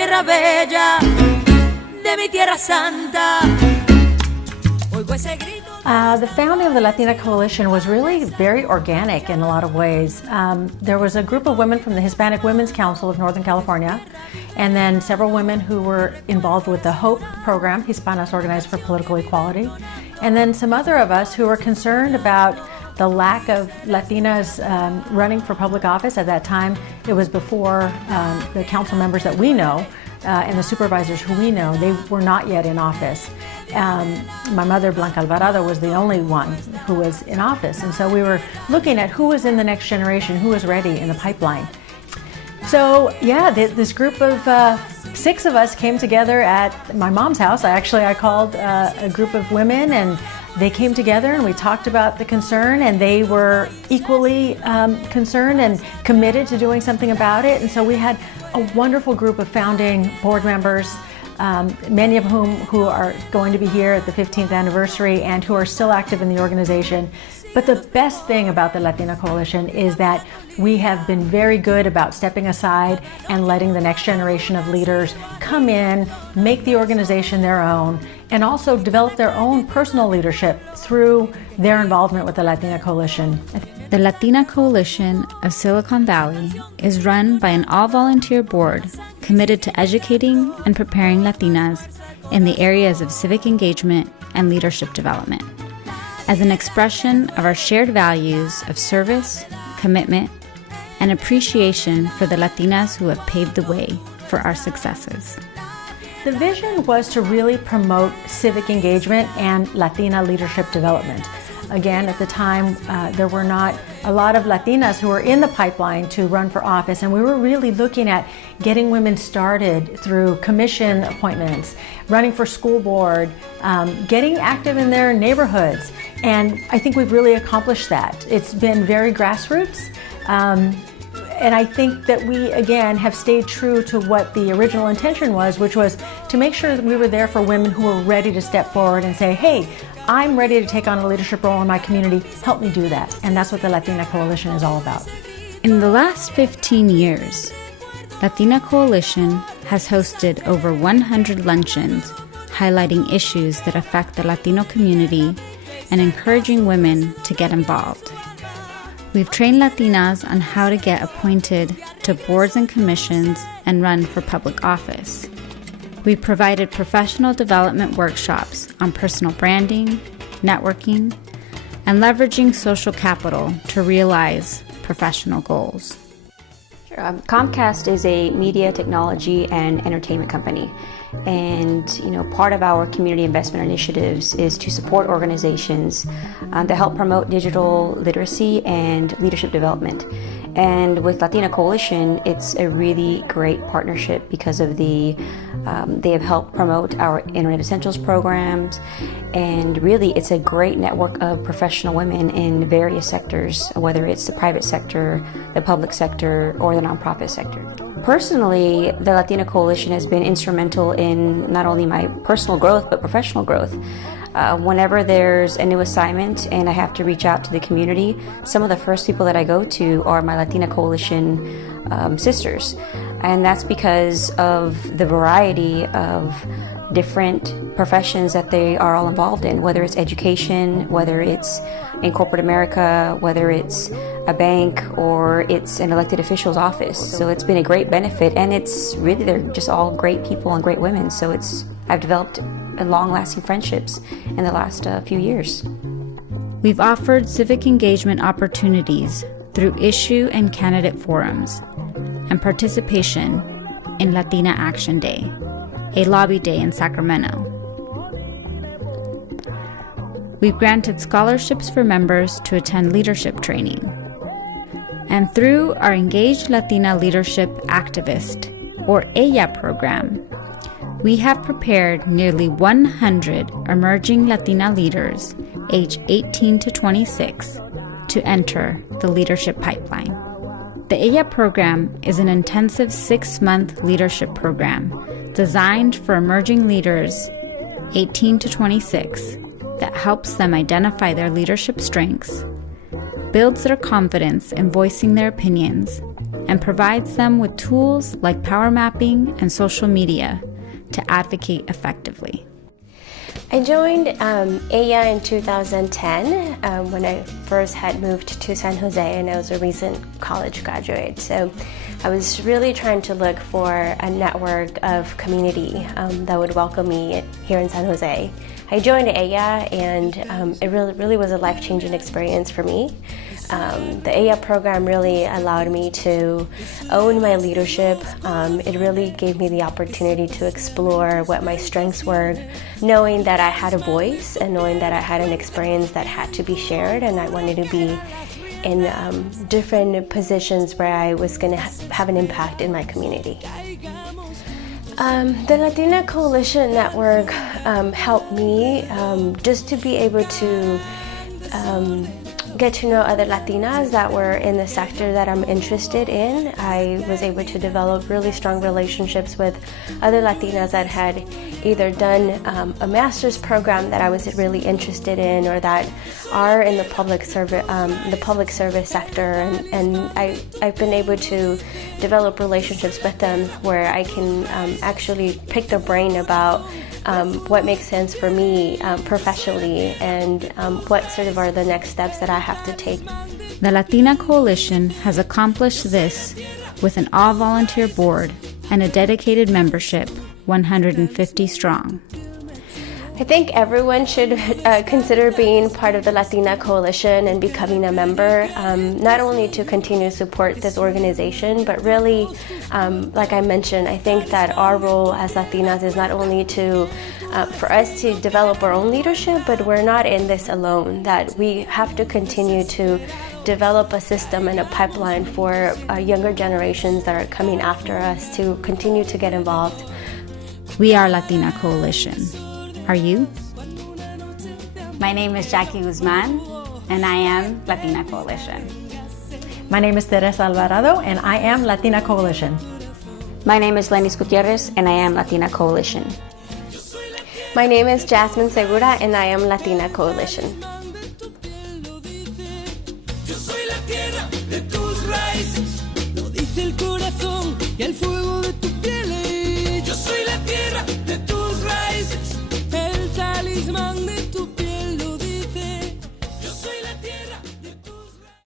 tierra bella, de mi tierra santa. Oigo ese grito. The founding of the Latina Coalition was really very organic in a lot of ways. There was a group of women from the Hispanic Women's Council of Northern California, and then several women who were involved with the HOPE program, Hispanas Organized for Political Equality, and then some other of us who were concerned about the lack of Latinas running for public office. At that time, it was before the council members that we know and the supervisors who we know, they were not yet in office. My mother, Blanca Alvarado, was the only one who was in office. And so we were looking at who was in the next generation, who was ready in the pipeline. So yeah, this group of 6 of us came together at my mom's house. I called a group of women, and they came together and we talked about the concern, and they were equally concerned and committed to doing something about it. And so we had a wonderful group of founding board members, many of whom who are going to be here at the 15th anniversary and who are still active in the organization. But the best thing about the Latina Coalition is that we have been very good about stepping aside and letting the next generation of leaders come in, make the organization their own, and also develop their own personal leadership through their involvement with the Latina Coalition. The Latina Coalition of Silicon Valley is run by an all-volunteer board committed to educating and preparing Latinas in the areas of civic engagement and leadership development, as an expression of our shared values of service, commitment, and appreciation for the Latinas who have paved the way for our successes. The vision was to really promote civic engagement and Latina leadership development. Again, at the time, there were not a lot of Latinas who were in the pipeline to run for office, and we were really looking at getting women started through commission appointments, running for school board, getting active in their neighborhoods, and I think we've really accomplished that. It's been very grassroots, and I think that we, again, have stayed true to what the original intention was, which was to make sure that we were there for women who were ready to step forward and say, hey, I'm ready to take on a leadership role in my community, help me do that. And that's what the Latina Coalition is all about. In the last 15 years, Latina Coalition has hosted over 100 luncheons highlighting issues that affect the Latino community and encouraging women to get involved. We've trained Latinas on how to get appointed to boards and commissions and run for public office. We provided professional development workshops on personal branding, networking, and leveraging social capital to realize professional goals. Comcast is a media, technology, and entertainment company. And part of our community investment initiatives is to support organizations that help promote digital literacy and leadership development. And with Latina Coalition, it's a really great partnership because of they have helped promote our Internet Essentials programs, and really it's a great network of professional women in various sectors, whether it's the private sector, the public sector, or the nonprofit sector. Personally, the Latina Coalition has been instrumental in not only my personal growth, but professional growth. Whenever there's a new assignment and I have to reach out to the community, some of the first people that I go to are my Latina Coalition sisters. And that's because of the variety of different professions that they are all involved in, whether it's education, whether it's in corporate America, whether it's a bank, or it's an elected official's office. So it's been a great benefit, and it's really, they're just all great people and great women. So I've developed long-lasting friendships in the last few years. We've offered civic engagement opportunities through issue and candidate forums and participation in Latina Action Day, a lobby day in Sacramento. We've granted scholarships for members to attend leadership training. And through our Engaged Latina Leadership Activist, or ELLA program, we have prepared nearly 100 emerging Latina leaders aged 18 to 26 to enter the leadership pipeline. The ELLA program is an intensive 6-month leadership program designed for emerging leaders 18 to 26 that helps them identify their leadership strengths, builds their confidence in voicing their opinions, and provides them with tools like power mapping and social media to advocate effectively. I joined EYA in 2010 when I first had moved to San Jose, and I was a recent college graduate. So I was really trying to look for a network of community that would welcome me here in San Jose. I joined EYA, and it really was a life-changing experience for me. The EYA program really allowed me to own my leadership. It really gave me the opportunity to explore what my strengths were, knowing that I had a voice and knowing that I had an experience that had to be shared, and I wanted to be in different positions where I was going to have an impact in my community. The Latina Coalition Network helped me just to be able to get to know other Latinas that were in the sector that I'm interested in. I was able to develop really strong relationships with other Latinas that had either done a master's program that I was really interested in, or that are in the public service sector, and I've been able to develop relationships with them where I can actually pick their brain about what makes sense for me professionally, and what sort of are the next steps that I have to take. The Latina Coalition has accomplished this with an all-volunteer board and a dedicated membership, 150 strong. I think everyone should consider being part of the Latina Coalition and becoming a member, not only to continue to support this organization, but really, like I mentioned, I think that our role as Latinas is not only to for us to develop our own leadership, but we're not in this alone, that we have to continue to develop a system and a pipeline for younger generations that are coming after us to continue to get involved. We are Latina Coalition. Are you? My name is Jackie Guzman, and I am Latina Coalition. My name is Teresa Alvarado, and I am Latina Coalition. My name is Lenis Gutierrez, and I am Latina Coalition. My name is Jasmine Segura, and I am Latina Coalition. Yo soy la tierra de tus raíces, lo dice el corazón y el fuego de tu